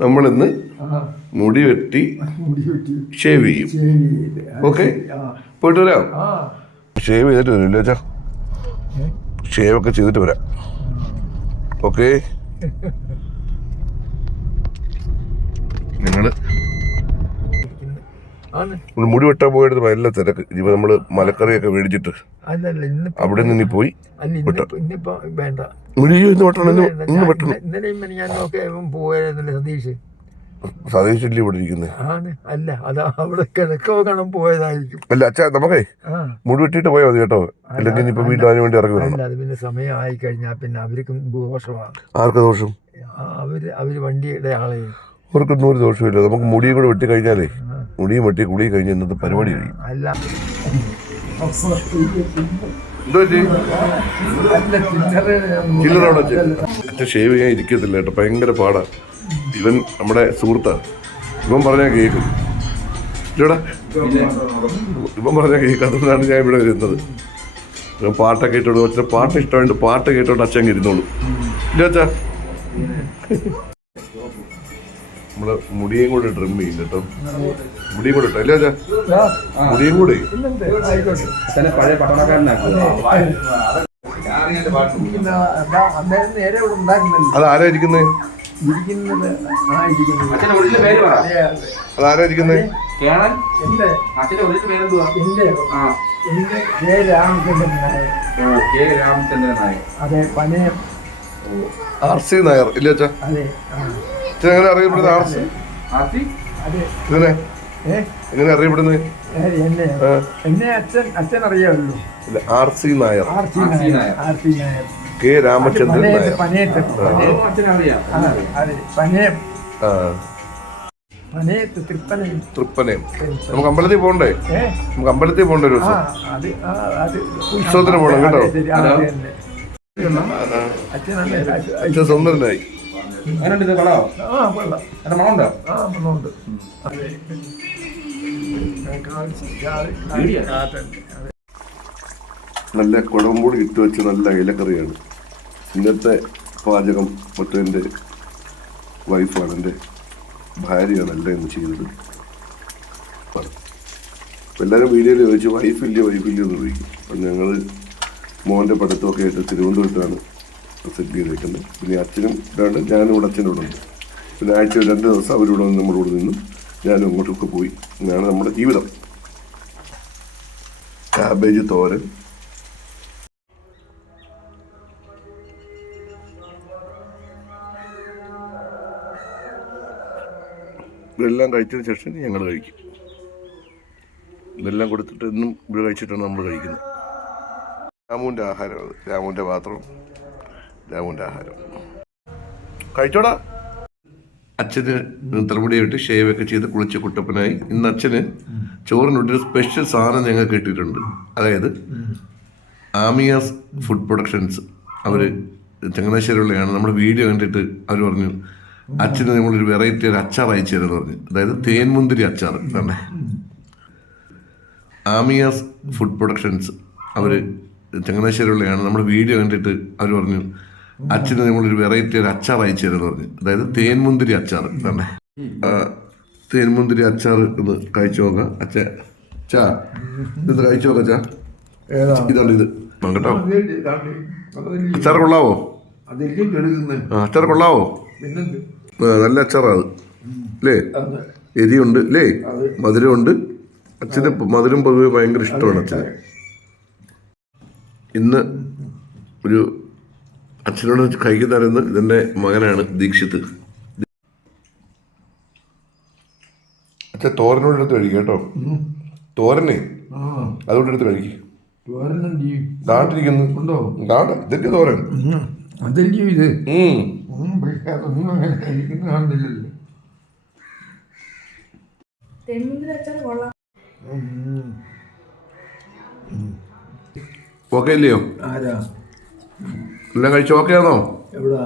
നമ്മളിന്ന് മുടി വെട്ടി ഷേവ് ചെയ്യും. ഓക്കെ. പോയിട്ട് വരാം. ഷേവ് ചെയ്തിട്ട് വരും അച്ഛാ? ഷേവ് ഒക്കെ ചെയ്തിട്ട് വരാം. ഓക്കെ. ഞങ്ങൾ ഒരു മുടി വെട്ടാൻ പോയിട്ട് നല്ല തിരക്ക്. ഇപ്പൊ നമ്മൾ മലക്കറിയൊക്കെ മേടിച്ചിട്ട് അവിടെ നിന്ന് പോയി ഇന്നിപ്പോ വേണ്ട. മുടി ഇന്ന് വെട്ടണം ഇന്ന് വെട്ടണം. ഇന്നലെയും ഞാൻ സതീഷ്? സതീശല്ലേ ഇവിടെ ഇരിക്കുന്നത് അല്ല അത് അവിടെ പോയതായിരിക്കും. അല്ല അച്ഛാ നമുക്കേ മുടി വെട്ടിട്ട് പോയാൽ മതി കേട്ടോ. അല്ലെങ്കിൽ ഇനിയിപ്പോ വീട്ടിൽ അതിന് വേണ്ടി ഇറങ്ങി വരണം അത് പിന്നെ സമയമായി കഴിഞ്ഞാൽ പിന്നെ അവർക്കും ദോഷമാണ്. ആർക്ക് ദോഷം? അവർ അവർ വണ്ടിയുടെ ആളെ. അവർക്കൊന്നും ഒരു ദോഷമില്ല നമുക്ക് മുടിയും കൂടെ വെട്ടി കഴിഞ്ഞാലേ മുടിയും വെട്ടി കുളി കഴിഞ്ഞ് ഇന്നത്തെ പരിപാടി കഴിയും ഷേവ് ചെയ്യാൻ ഇരിക്കത്തില്ല കേട്ടോ ഭയങ്കര പാടാ. ഇവൻ നമ്മുടെ സുഹൃത്താണ് ഇവൻ പറഞ്ഞാൽ കേൾക്കും ഇല്ലടാ. ഇവൻ പറഞ്ഞാൽ കേൾക്കാത്തതാണ് ഞാൻ ഇവിടെ വരുന്നത്. ഇവൻ പാട്ടൊക്കെ ഇട്ടോളൂ. അച്ഛൻ പാട്ട് ഇഷ്ടമായിട്ട് പാട്ട് കേട്ടോണ്ട് അച്ഛൻ ഇരുന്നോളൂ. ഇല്ല അച്ഛാ. നമ്മൾ മുടിയും കൂടെ ട്രിം ചെയ്യും കേട്ടോ. മുടിയും കൂടെ ഇട്ടോ. അല്ലേ മുടിയും കൂടെ. തന്നെ പഴയ പട്ടണക്കാരനാക്കും. ഇരിക്കുന്ന അതാ. അന്നേരം നേരെ ഇവിടെ ഉണ്ടായിരുന്നല്ലോ. അത് ആരാ ഇരിക്കുന്നത്. ആ ഇരിക്കുന്നത്. അച്ഛന്റെ ഒറിജിനൽ പേരെന്തുവാ? എന്റെ ജെ രാമചന്ദ്രൻ നായർ. കെ രാമചന്ദ്രൻ നായർ. അതെ പനയം. R C Nair. ഇല്ല അച്ഛാ? അതെ എങ്ങനെ അറിയപ്പെടുന്നത് ആർ സി ആസി അതെ എങ്ങനെ അറിയപ്പെടുന്നത് എന്നെ. എന്നെ അച്ഛൻ അച്ഛൻ അറിയാമല്ലോ. ഇല്ല R C Nair. R C Nair. Nair. Nair. K Ramachandran Nair. Thrippanayam. നമുക്ക് അമ്പലത്തിൽ പോണ്ടേ? നമുക്ക് അമ്പലത്തിൽ പോകണ്ട ഒരു ദിവസം. അത് അത് ഉത്സവത്തിന് പോണം കേട്ടോ. അച്ഛൻ- സുന്ദരനായി അങ്ങനെ അങ്ങനെയുണ്ട് ഇത്? കളാവോ ആ കൊള്ളാം. എന്റെ മണമുണ്ടോ? ആ മണ്ണുണ്ട് നല്ല കുടമ്പൂടി ഇട്ട് വെച്ച് നല്ല ഇലക്കറിയാണ്. ഇന്നത്തെ പാചകം മറ്റെന്റെ വൈഫാണ് എന്റെ ഭാര്യയാണ് എല്ലാം എന്ന് ചെയ്തത് എല്ലാവരും വീഡിയോയിൽ ചോദിച്ചു വൈഫില്ല വൈഫില്ല എന്ന് ചോദിക്കും. അപ്പം ഞങ്ങൾ മോന്റെ പഠിത്തമൊക്കെ ആയിട്ട് തിരുവനന്തപുരത്താണ് സെറ്റ് ചെയ്തേക്കുന്നത്. പിന്നെ അച്ഛനും രണ്ട് ഞാനും ഇവിടെ അച്ഛനും ഇവിടെ ഉണ്ട്. പിന്നെ ആഴ്ച രണ്ട് ദിവസം അവരിവിടെ വന്ന് നമ്മുടെ കൂടെ നിന്നും ഞാനും അങ്ങോട്ടൊക്കെ പോയി. ഇതാണ് നമ്മുടെ ജീവിതം. കാബേജ് തോരൻ. ഇതെല്ലാം കഴിച്ചതിന് ശേഷം ഞങ്ങൾ കഴിക്കും. ഇതെല്ലാം കൊടുത്തിട്ട് ഇന്നും ഇവിടെ കഴിച്ചിട്ടാണ് നമ്മൾ കഴിക്കുന്നത്. രാമുവിന്റെ ആഹാരം അത്. രാമുവിന്റെ പാത്രം. രാമുവിന്റെ ആഹാരം. കഴിച്ചോടാ. അച്ഛന് തലമുടിയായിട്ട് ഷേവ് ഒക്കെ ചെയ്ത് കുളിച്ച് കുട്ടപ്പനായി. ഇന്ന് അച്ഛന് ഒരു സ്പെഷ്യൽ സാധനം ഞങ്ങൾ കിട്ടിയിട്ടുണ്ട്. അതായത് ആമിയാസ് ഫുഡ് പ്രൊഡക്ഷൻസ് അവർ ചങ്ങനാശ്ശേരിയുള്ളതാണ് നമ്മൾ വീഡിയോ കണ്ടിട്ട് അവർ പറഞ്ഞു അച്ഛന് നമ്മളൊരു വെറൈറ്റി ഒരു അച്ചാർ അയച്ചു തരുമെന്ന് പറഞ്ഞു. അതായത് തേൻമുന്തിരി അച്ചാർ. തന്നെ ആമിയാസ് ഫുഡ് പ്രൊഡക്ഷൻസ് അവർ ചങ്ങനാശ്ശേരിയുള്ളതാണ് നമ്മൾ വീഡിയോ കണ്ടിട്ട് അവർ പറഞ്ഞു അച്ഛന് നമ്മളൊരു വെറൈറ്റി ഒരു അച്ചാർ അയച്ചു തരുമെന്ന് പറഞ്ഞു. അതായത് തേൻമുന്തിരി അച്ചാർ തന്നെ. തേൻമുന്തിരി അച്ചാർ ഒന്ന് കഴിച്ചു നോക്കാം. അച്ഛ ചാ ഇത് കഴിച്ചു നോക്കാം ചാ ഇതാണ് ഇത്. കേട്ടോ. അച്ചാർ കൊള്ളാവോ? അച്ചാർ കൊള്ളാവോ? നല്ല അച്ചാറാ അത്. അല്ലേ എരിയുണ്ട് അല്ലേ മധുരമുണ്ട്. അച്ഛന് മധുരം പൊതുവെ ഭയങ്കര ഇഷ്ടമാണ് അച്ഛന്. ഇന്ന് ഒരു അച്ഛനോട് കൈക്ക് തരുന്ന ഇതിന്റെ മകനാണ് ദീക്ഷിത്. അച്ഛൻ തോരനോട് എടുത്ത് കഴിക്കും കേട്ടോ. തോരനെ. ആ. അതുകൊണ്ട് എടുത്ത് കഴിക്കും. ദാണ്ടിരിക്കുന്നു. ദാണ്ട ഇതൊക്കെ തോരൻ. ഇത്? പക്ഷേ അതൊന്നും അങ്ങനെ കഴിക്കുന്ന കാണുന്നില്ലല്ലോ. ഓക്കെ ഇല്ലയോ? ആരാ? എല്ലാം കഴിച്ചു? ഓക്കെ ആണോ? എവിടാ?